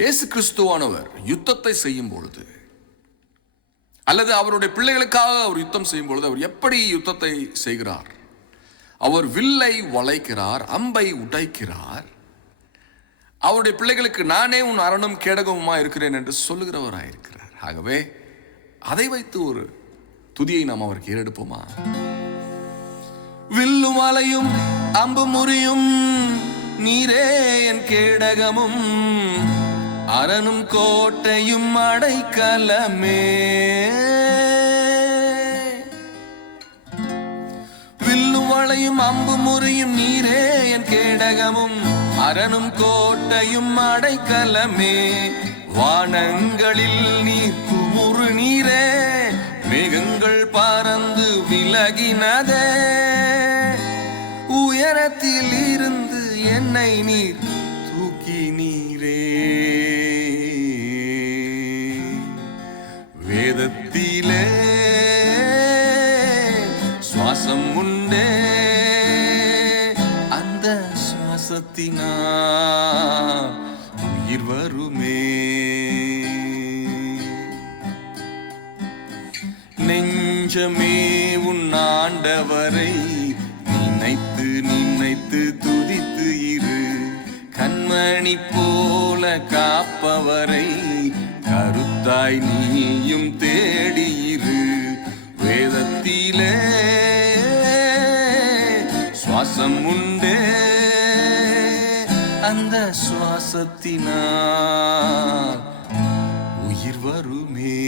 இயேசு கிறிஸ்துவானவர் யுத்தத்தை செய்யும் பொழுது, அல்லது அவருடைய பிள்ளைகளுக்காக அவர் யுத்தம் செய்யும் பொழுது அவர் எப்படி யுத்தத்தை செய்கிறார்? அவர் வில்லை வளைக்கிறார், அம்பை உடைக்கிறார். அவருடைய பிள்ளைகளுக்கு நானே உன் அரணும் கேடகமுமா இருக்கிறேன் என்று சொல்லுகிறவராயிருக்கிறார். ஆகவே அதை வைத்து ஒரு துதியை நாம் அவருக்கு ஏறெடுப்போமா? வில்லும் அலையும் அம்பு முறியும் நீரே என் கேடகமும் அரணும் கோட்டையும் அடைக்கலமே. வில்லும் அலையும் அம்பு முறியும் நீரே என் கேடகமும் அரணும் கோட்டையும் அடைக்கலமே. வானங்களில் நீர் குமுறு நீரே, மேகங்கள் பறந்து விலகினதே. உயரத்தில் இருந்து என்னை நீர் தூக்கி நீரே. வேதத்திலே சுவாசம் உண்டே, அந்த சுவாசத்தினால் உயிர் வருமே. நெஞ்சமே உன் ஆண்டவரை நினைத்து நினைத்து துதித்து இரு. கண்மணி போல காப்பவரை கருத்தாய் நீயும் தேடியிரு. வேதத்திலே சுவாசம் உண்டே, அந்த சுவாசத்தினால் உயிர் வருமே.